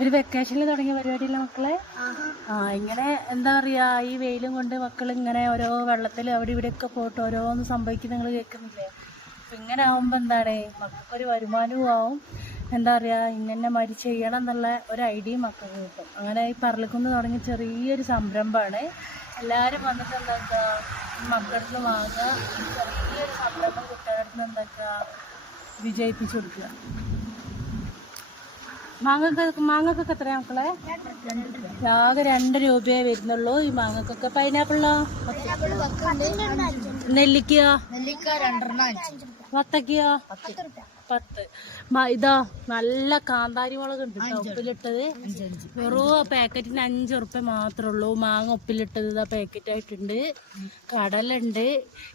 ഒരു വെക്കേഷനിൽ തുടങ്ങിയ പരിപാടിയില്ല മക്കളെ? ഇങ്ങനെ എന്താ പറയാ, ഈ വെയിലും കൊണ്ട് മക്കൾ ഇങ്ങനെ ഓരോ വെള്ളത്തിൽ അവിടെ ഇവിടെയൊക്കെ പോയിട്ട് ഓരോന്ന് സംഭവിക്കുന്ന നിങ്ങൾ കേൾക്കുന്നില്ലേ? അപ്പം ഇങ്ങനെ ആവുമ്പോൾ എന്താണ്, മക്കൾക്കൊരു വരുമാനവും ആവും. എന്താ പറയുക, ഇങ്ങനെ മരി ചെയ്യണം എന്നുള്ള ഒരു ഐഡിയയും മക്കൾക്ക് കിട്ടും. അങ്ങനെ ഈ പറളിക്കുന്ന് തുടങ്ങിയ ചെറിയൊരു സംരംഭമാണ്. എല്ലാവരും വന്നിട്ട് എന്താക്കുക, മക്കളുടെ വാങ്ങുക, ചെറിയൊരു സംരംഭം കുട്ടികളുടെ അടുത്ത് എന്താക്കുക, വിജയിപ്പിച്ചു കൊടുക്കുക. മാങ്ങക്കൊക്കെ എത്രയാ മക്കളെ? ആകെ 2 രൂപയേ വരുന്നുള്ളൂ ഈ മാങ്ങക്കൊക്കെ. പൈനാപ്പിളോ? നെല്ലിക്കയോ? വത്തക്കയോ? 10. ഇതാ നല്ല കാന്താരി മുളക് ഉണ്ട് കേട്ടോ, ഉപ്പിലിട്ടത്. വെറും പാക്കറ്റിന് 5 ഉറുപ്പ്യ മാത്രമേ ഉള്ളൂ. മാങ്ങ ഉപ്പിലിട്ടത് ഇതാ പാക്കറ്റ് ആയിട്ടുണ്ട്. കടലുണ്ട്.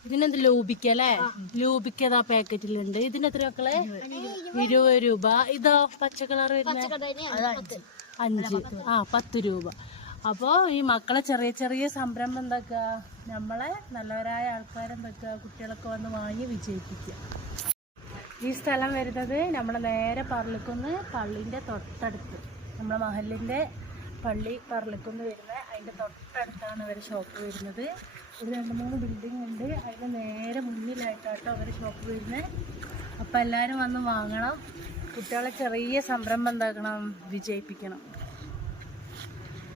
ഇതിനെന്ത് ലൂബിക്കല്ലേ? ലൂബിക്കതാ പാക്കറ്റിലുണ്ട്. ഇതിനെത്ര മക്കളെ? 20 രൂപ. ഇതോ പച്ച കളർ വരുന്ന 5. 10 രൂപ. അപ്പോൾ ഈ മക്കളെ ചെറിയ ചെറിയ സംരംഭം എന്താക്കുക, നമ്മളെ നല്ലവരായ ആൾക്കാരെന്താക്കുക, കുട്ടികളൊക്കെ വന്ന് വാങ്ങി വിജയിപ്പിക്കുക. ഈ സ്ഥലം വരുന്നത് നമ്മുടെ നേരെ പറളിക്കുന്ന് പള്ളീൻ്റെ തൊട്ടടുത്ത്, നമ്മുടെ മഹലിൻ്റെ പള്ളി പറളിക്കുന്ന് വരുന്നത് അതിൻ്റെ തൊട്ടടുത്താണ് അവരുടെ ഷോപ്പ് വരുന്നത്. ഒരു 2-3 ബിൽഡിംഗ് ഉണ്ട്, അതിൻ്റെ നേരെ മുന്നിലായിട്ടാട്ടോ അവരുടെ ഷോപ്പ് വരുന്നത്. അപ്പോൾ എല്ലാവരും വന്ന് വാങ്ങണം. കുട്ടികളെ ചെറിയ സംരംഭം എന്താക്കണം, വിജയിപ്പിക്കണം.